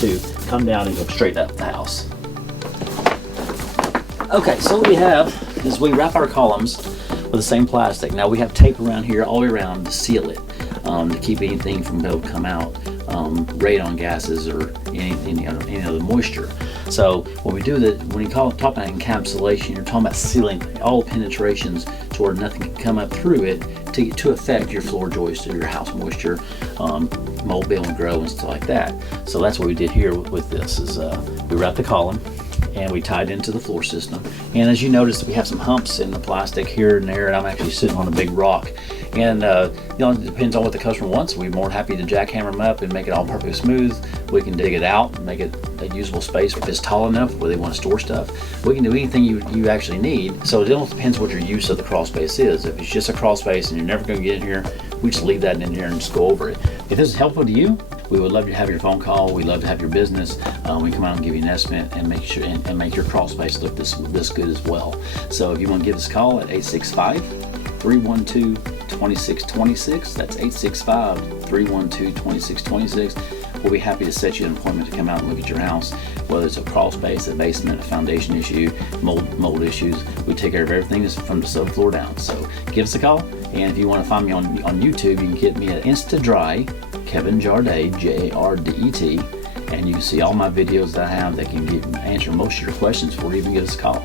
to come down and go straight up the house. Okay, so what we have is we wrap our columns with the same plastic. Now we have tape around here all the way around to seal it, to keep anything from being able to come out, radon gases or any other moisture. So when we do that, when you talk about encapsulation, you're talking about sealing all penetrations to where nothing can come up through it to affect your floor joist or your house moisture, mold being able to grow and stuff like that. So that's what we did here with this is we wrapped the column and we tied into the floor system. And as you notice, we have some humps in the plastic here and there, and I'm actually sitting on a big rock. And you know, it depends on what the customer wants. We're more happy to jackhammer them up and make it all perfectly smooth. We can dig it out and make it a usable space if it's tall enough where they want to store stuff. We can do anything you actually need. So it all depends what your use of the crawl space is. If it's just a crawl space and you're never going to get in here, we just leave that in here and just go over it. If this is helpful to you, we would love to have your phone call. We'd love to have your business. We come out and give you an estimate and make sure and make your crawl space look this good as well. So if you want to give us a call at 865-312-2626, that's 865-312-2626. We'll be happy to set you an appointment to come out and look at your house, whether it's a crawl space, a basement, a foundation issue, mold issues. We take care of everything from the subfloor down. So give us a call, and if you want to find me on YouTube, you can get me at InstaDri, Kevin Jardet, Jardet, and you can see all my videos that I have that can answer most of your questions before you even give us a call.